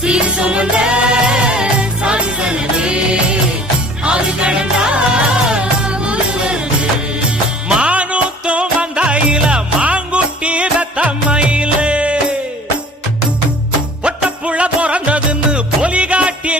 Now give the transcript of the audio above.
சீர் சுமந்த சாதிசனமே ஆறு கடந்தா ஊரு வருது. மானூத்தும் வந்தாயில மாங்குட்டி ரத்தம்மையிலே ஒட்டப்புள்ள பிறந்ததுன்னு பொலி காட்டி